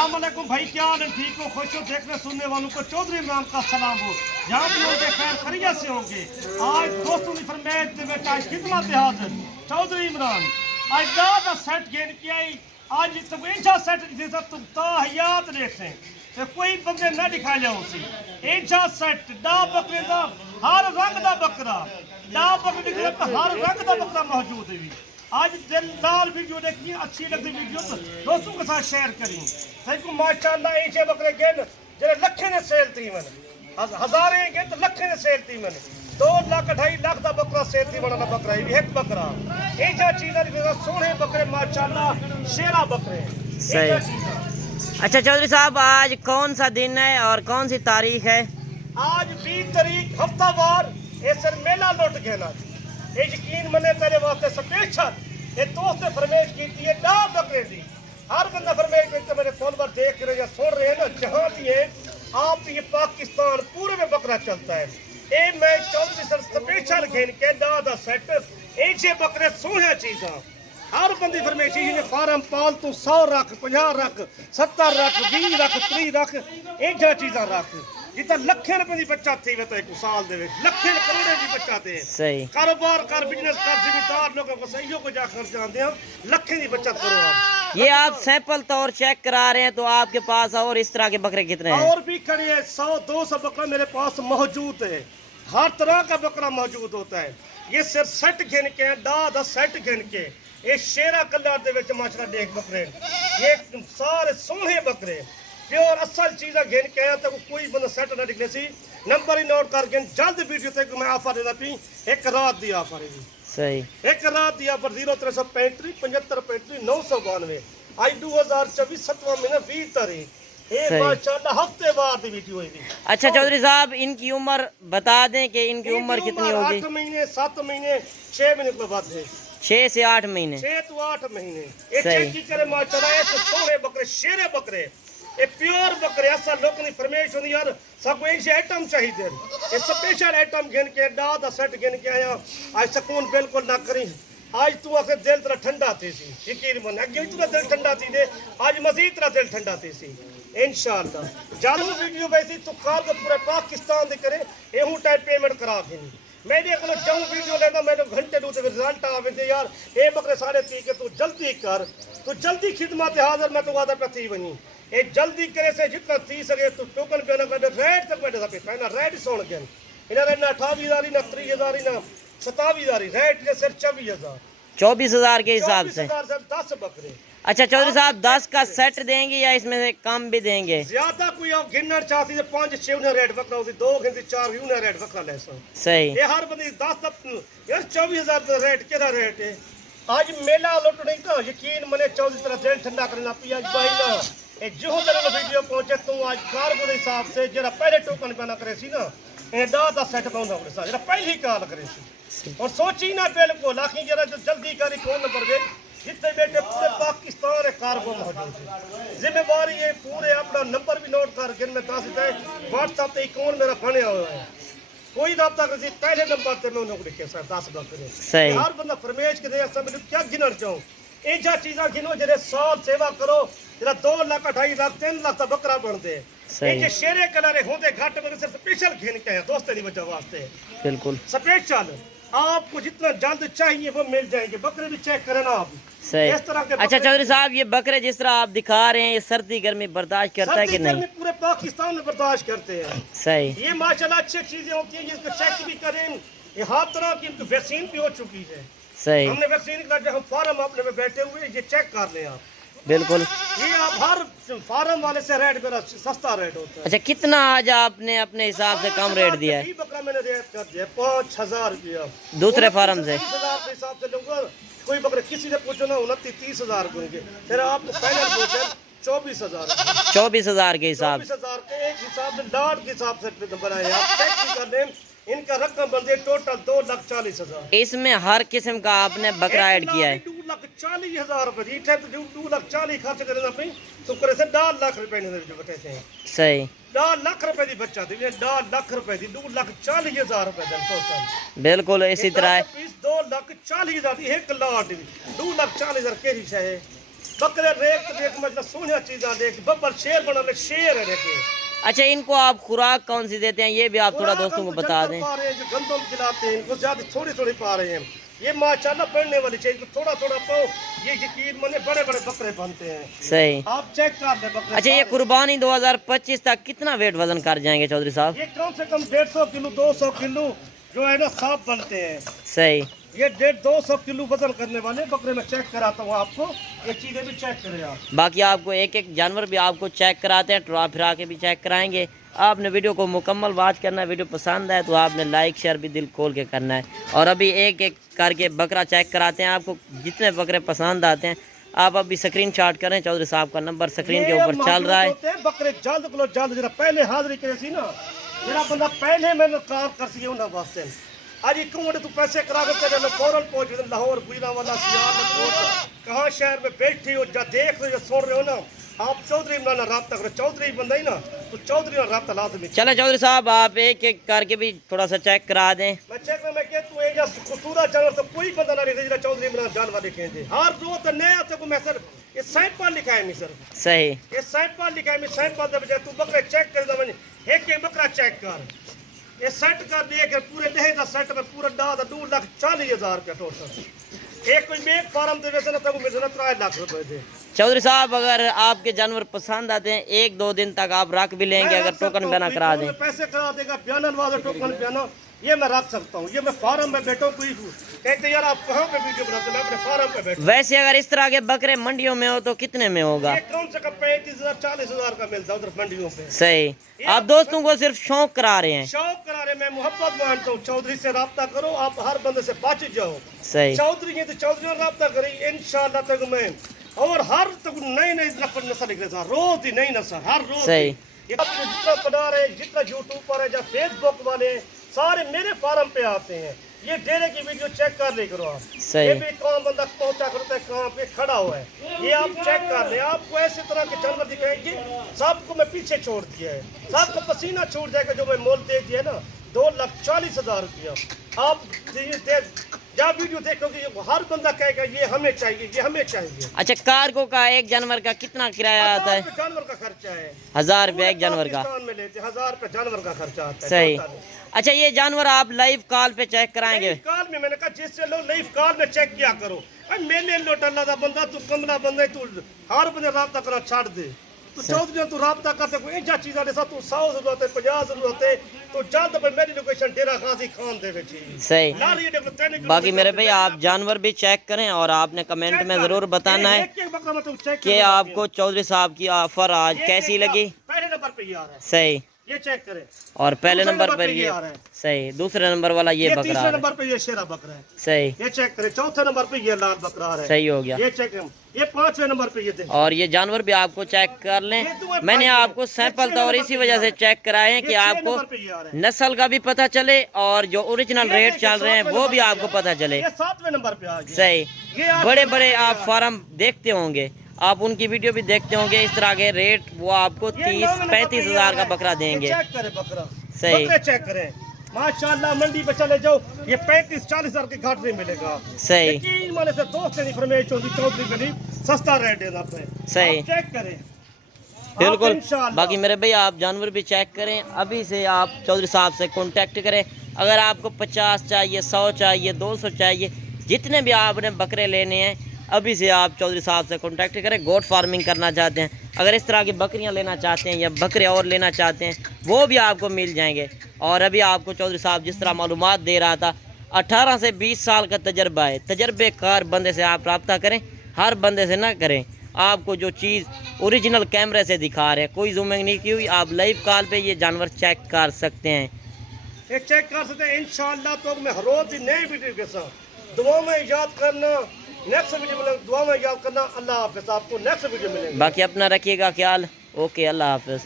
अस्सलाम वालेकुम भाई, क्या हाल है? ठीक हो? खुश हो? देखने सुनने वालों को चौधरी इमरान का सलाम हो। जहाँ भी होंगे खैर खैरियत से होंगे। आज दोस्तों की फरमाइश दे विच आज खिदमत हाजिर चौधरी इमरान आज दा सेट गेन किया आज तबेजा सेट जिसे तुम ताहियात देखें तो कोई बंदे ना दिखा जाओ सी एजा सेट डा बकरे दा हर रंग दा बकरा डा बकरे दे हर रंग दा बकरा मौजूद है। आज दिलदार वीडियो देखनी अच्छी लगती वीडियो तो दोस्तों के साथ शेयर करें। सही को माशाअल्लाह ऐसे बकरे गेन जेरे लखे ने सेल थी मन हजारे के तो लखे ने सेल थी मन 2 लाख 2.5 लाख दा बकरा सेल थी बड़ा बकरा है एक बकरा ऐसा चीज है सोने बकरे माशाअल्लाह शेरा बकरे सही। अच्छा चौधरी साहब, आज कौन सा दिन है और कौन सी तारीख है? आज 20 तारीख हफ्तावार ऐसे मेला लुट गया ये यकीन मने तेरे वास्ते स्पेशल ये दोस्त ने फरमाइश की थी डा बकरे दी हर बंदा फरमाइश करते मेरे फोन पर देख रहे या सुन रहे हैं ना जहाँ भी है आप ये पाकिस्तान पूरे में बकरा चलता है ये मैं चौधरी सर स्पेशल घेन के डा दा सेट ऐसे बकरे सोने चीज़ा हर बंदी फरमाइश ये फार्म पाल तू 100 रख 50 रख 70 रख 20 रख 30 रख ऐसा चीज़ा रख जितना लखे रुपए की बच्चा थी वे तो एक साल दे लखे करोड़े की बच्चा थे सही कारोबार कर बिजनेस कर जिम्मेदार लोगों को सही को जाकर जानते हैं लखे की बचत करो आप ये आप सैंपल तौर चेक करा रहे हैं तो आपके पास और इस तरह के बकरे कितने हैं? और भी खड़े हैं 100-200 बकरा मेरे पास मौजूद है हर तरह का बकरा मौजूद होता है ये सिर्फ सेट गिन के दा सेट गिन के ये शेरा कलर दे विच माशाल्लाह देख बकरे ये सारे सोहे बकरे प्योर असल चीज़ा घेन के आया तो कोई बंदा सेट ना निकले सी नंबर ही नोट कर गए जल्द वीडियो तक मैं ऑफर देना पी एक रात दी ऑफर है सही एक रात दी ऑफर 0335 7535 992 आज 2024 7वां महीना 20 तारीख ये माशाल्लाह हफ्ते बाद वीडियो है। अच्छा चौधरी साहब, इनकी उम्र बता दें कि इनकी उम्र कितनी होगी? 8 महीने 7 महीने 6 महीने के बाद है 6 से 8 महीने 6 तो 8 महीने ये चेक की करे माशाल्लाह ये सोहे बकरे शेरे बकरे ये प्योर बकरे असा लोगों की फरमाइश होती यार सब ऐसे आइटम चाहिए ये स्पेशल आइटम गिन के डा दा सेट गिन के आया आज सुकून बिल्कुल ना करी आज तू आके दिल तेरा ठंडा थी सी यकीन मन अगे तेरा दिल ठंडा थी दे आज मजीद तेरा दिल ठंडा थी सी इंशाअल्लाह जालू वीडियो वैसी तो कार को पूरे पाकिस्तान दे करे एहू टाइप पेमेंट करा के मैंने को जाऊँ वीडियो लेना मैंने घंटे दो रिजल्ट आवे थे यार ये बकरे सारे थी के तू जल्दी कर तू जल्दी खिदमत हाजिर मैं तो वादा पे थी बनी ये जल्दी करे से जितना थी सके तो टोकन पे ना कर रेट तक बैठे था पहला रेट सोन गन इन्हें ना 28,000 ना 30,000 ना 27,000 रेट ने सिर्फ 24,000 के हिसाब से 10 बकरे। अच्छा चौधरी साहब, 10 का सेट देंगे या इसमें से कम भी देंगे? ज्यादा कोई आप गिनना चाहती है 5-6 ने रेट वकरा होती 2 गिनती 4 ने रेट वकरा ले सो सही ये हर बंदी 10 तक यार 24,000 रेट केदा रेट है आज मेला लुट नहीं का यकीन मने 24 तरह दिल ठंडा करना पी आज भाई ना ये जो तरह वीडियो पहुंचे तू आज कार्गो के हिसाब से जरा पहले टोकन पे ना करे सी ना ये दा सेट पाउंदा होने सा जरा पहली कॉल करे सी और सोची ना बिल्कुल आखी जरा जल्दी करी कौन नंबर दे जितने बेटे पूरे पाकिस्तान है कार्गो मौजूद है जिम्मेवारी है पूरे अपना नंबर भी नोट कर गिन में 10 है व्हाट्सएप पे अकाउंट मेरा बने हुआ है कोई राब्ता कर पहले नंबर पे मैं उन्होंने लिखे सर 10 बकरे हर बंदा फरमाइश के दे सब क्या गिनना चाहूँ ऐसा चीज़ा गिनो जरे साल सेवा करो जरा 2 लाख 2.5 लाख 3 लाख का बकरा बनते ये शेरे कलर होते घाट में सिर्फ स्पेशल घेन के हैं दोस्तों की वजह वास्ते बिल्कुल स्पेशल आपको जितना जल्द चाहिए वो मिल जाएंगे बकरे भी चेक करें ना आप सही। इस तरह के अच्छा चौधरी साहब, ये बकरे जिस तरह आप दिखा रहे हैं ये सर्दी गर्मी बर्दाश्त करता है कि नहीं? पूरे पाकिस्तान में बर्दाश्त करते हैं सही। ये माशाल्लाह अच्छी चीजें होती हैं जिसको चेक भी करें ये हर तरह की वैक्सीन भी हो चुकी है सही। हमने वैक्सीन का हम फार्म अपने में बैठे हुए ये चेक कर लें आप बिल्कुल ये आप हर फार्म वाले से रेट मेरा सस्ता रेट होता है। अच्छा कितना आज आपने अपने हिसाब से कम रेट दिया है? बकरा मैंने रेट कर दिया 5,000 रुपया दूसरे फार्म से 30,000 के हिसाब से लूंगा कोई बकरे किसी से पूछो ना 29-30,000 करेंगे फिर आपको फाइनल पहुंचे 24,000 के हिसाब 24,000 के एक हिसाब से लाट के हिसाब से बनाए आप चेक भी कर लें इनका रकम बनती है टोटल 2,40,000। इसमें हर किस्म का आपने बकरा ऐड किया है 2,40,000 रुपए 2,40,000 खर्च करना पी तो करे से 1.5 लाख रुपए ने बटे थे सही 1.5 लाख रुपए की बच्चा थी 1.5 लाख रुपए की 2,40,000 रुपए टोटल बिल्कुल इसी तरह 2,40,000 1 लाख 2,40,000 के ही है बकरे रेट देख मतलब सोनिया चीज़ा देख बब्बर शेर बना ले शेर है देखे। अच्छा, इनको आप खुराक कौन सी देते हैं, ये भी आप थोड़ा दोस्तों को बता दें। पा रहे हैं जो गंदम खिलाते हैं इनको ज्यादा थोड़ी थोड़ी पा रहे हैं। ये माशाल्लाह बढ़ने वाली चीज थोड़ा थोड़ा पाओ, ये यकीन माने बड़े बड़े बकरे बनते हैं। सही। आप चेक कर ले बकरे। अच्छा, ये कुर्बानी 2025 तक कितना वेट वजन कर जाएंगे चौधरी साहब? ये कम से कम 150 किलो 200 किलो जो है ना साफ बनते हैं। सही। ये 150-200 किलो वजन करने वाले बकरे में चेक कराता हूँ आपको, ये चीजें भी चेक करें आप। बाकी आपको एक एक जानवर भी आपको चेक कराते हैं, टुरा फिरा के भी चेक कराएंगे। आपने वीडियो को मुकम्मल वॉच करना है, वीडियो पसंद आए तो आपने लाइक शेयर भी दिल खोल के करना है। और अभी एक एक करके बकरा चेक कराते हैं, आपको जितने बकरे पसंद आते हैं आप अभी स्क्रीन शॉट करें। चौधरी साहब का नंबर स्क्रीन के ऊपर चल रहा है। बकरे जल्द को जल्द जरा पहले हाजिरी करे सी ना, मेरा बंदा पहले मैंने काम कर सी ना वास्ते आज क्यों तू पैसे करा के तेरे फौरन पहुंच लाहौर गुजरा वाला सियार कहाँ शहर में बैठी हो जा देख रहे हो सुन रहे हो ना, आप चौधरी ना रब्ता करो, चौधरी बंदा ही ना तो चौधरी ना रब्ता लाजमी। चले चौधरी साहब, आप एक एक करके भी थोड़ा सा चेक करा दें। मैं चेक में क्या तू एक खूबसूरत जानवर तो कोई बंदा ना रहे चौधरी बना जानवर लिखेंगे हर रोज तो नया तो मैं सर ये सैंपल लिखा है सर। सही। ये सैंपल लिखा है सैंपल दे बजाय तू बकरे चेक कर दे एक एक बकरा चेक कर ये सेट कर दिए कि पूरे दहे का सेट में पूरा डा 2,40,000 रुपया टोटल। एक कोई मेक फार्म दे वैसे ना तो मिल 3 लाख रुपए दे। चौधरी साहब, अगर आपके जानवर पसंद आते हैं 1-2 दिन तक आप रख भी लेंगे अगर टोकन बयाना करा दें। पैसे करा देगा बयान वाला टोकन बयाना ये मैं रख सकता हूँ। ये मैं फार्म में बैठा हूँ, कोई कहते यार आप कहाँ पे वीडियो बनाते हैं, अपने फार्म पे बैठे। वैसे अगर इस तरह के बकरे मंडियों में हो तो कितने में होगा? ये कम से कम 35,000-40,000 का मिलता है उधर मंडियों पे। सही। आप दोस्तों को सिर्फ शौक करा रहे हैं? शौक करा रहे, मैं मोहब्बत मानता हूँ। चौधरी से राब्ता करो, आप हर बंदे से बच जाओ। सही। चौधरी है तो चौधरी से राब्ता करें इंशाल्लाह तक मैं और हर तक नई नई नस्ल निकले रोज ही नई नस्ल हर रोज। सही। जितना बना रहे जितना यूट्यूबर है या फेसबुक वाले सारे मेरे फार्म पे आते हैं। ये डेरे की वीडियो चेक कर ले करो आप। सही। ये भी कौन बंदा पहुंचा करता है कहाँ पे खड़ा हुआ है ये आप चेक कर ले। आपको ऐसे तरह के जानवर दिखाएंगे सबको मैं पीछे छोड़ दिया है, सबको पसीना छूट जाएगा जो मैं मोल दे दिया ना 2,40,000 रुपया। आप जब वीडियो देखोगे हर बंदा कहेगा ये हमें चाहिए ये हमें चाहिए। अच्छा, कार्गो का एक जानवर का कितना किराया आता है? जानवर का खर्चा है 1000 रुपया एक जानवर का। में लेते 1000 रुपया जानवर का खर्चा आता है। सही। अच्छा, ये जानवर आप लाइव कॉल पे चेक कराएंगे? कॉल में मैंने कहा जिससे लोग लाइव कॉल में चेक किया करो। मेले लोट अल्लाह दा बंदा तू कमला बंदा तू हर बंदे राब्ता करना छोड़ दे। तो चौधरी तू राब्ता करते कोई ऐसा चीज़ा दे तू 100 जरूरत है 50 जरूरत है तो जल्द पे मेरी लोकेशन डेरा गाजी खान दे बेची। सही। बाकी मेरे भाई आप जानवर भी चेक करें और आपने कमेंट में जरूर बताना है कि आपको चौधरी साहब की ऑफर आज कैसी लगी। पहले नंबर पे ये आ रहा है। सही। ये चेक करें और पहले नंबर पर ये सही, दूसरे नंबर वाला ये बकरा तीसरे नंबर पे ये शेरा बकरा है। सही। ये चेक करें चौथे नंबर पे ये लाल बकरा है। सही हो गया। ये चेक ये 5वें नंबर पे ये और ये जानवर भी आपको चेक कर लें। मैंने आपको सैंपल तो और इसी वजह से चेक कराए हैं कि आपको नस्ल का भी पता चले और जो ओरिजिनल रेट चल रहे हैं वो भी आपको पता चले। 7वें नंबर पे आ गया। सही। बड़े बड़े आप फार्म देखते होंगे, आप उनकी वीडियो भी देखते होंगे, इस तरह के रेट वो आपको 30-35 हजार का बकरा देंगे। चेक करें बकरा। सही। चेक करें माशाल्लाह मंडी पे चले जाओ ये 35-40 हजार के घाट नहीं मिलेगा। सही। माने से दोस्त ने फरमाइश होती चौधरी गली सस्ता रेट है पे। सही। चेक करें बिल्कुल। बाकी मेरे भाई आप जानवर भी चेक करें, अभी से आप चौधरी साहब से कांटेक्ट करें। अगर आपको 50 चाहिए 100 चाहिए 200 चाहिए जितने भी आपने बकरे लेने हैं अभी से आप चौधरी साहब से कांटेक्ट करें। गोट फार्मिंग करना चाहते हैं, अगर इस तरह की बकरियां लेना चाहते हैं या बकरे और लेना चाहते हैं वो भी आपको मिल जाएंगे। और अभी आपको चौधरी साहब जिस तरह मालूमात दे रहा था 18 से 20 साल का तजर्बा है, तजर्बेकार बंदे से आप रब्ता करें, हर बंदे से ना करें। आपको जो चीज़ ओरिजिनल कैमरे से दिखा रहे हैं, कोई जूमिंग नहीं की हुई, आप लाइव कॉल पे ये जानवर चेक कर सकते हैं। ये चेक कर सकते हैं इंशाल्लाह। तो मैं हर रोज नए वीडियो के साथ दुआ में याद करना, नेक्स्ट वीडियो में दुआ में याद करना। अल्लाह हाफिज़, आपको नेक्स्ट वीडियो मिलेगा। बाकी अपना रखिएगा ख्याल। ओके, अल्लाह हाफिज़।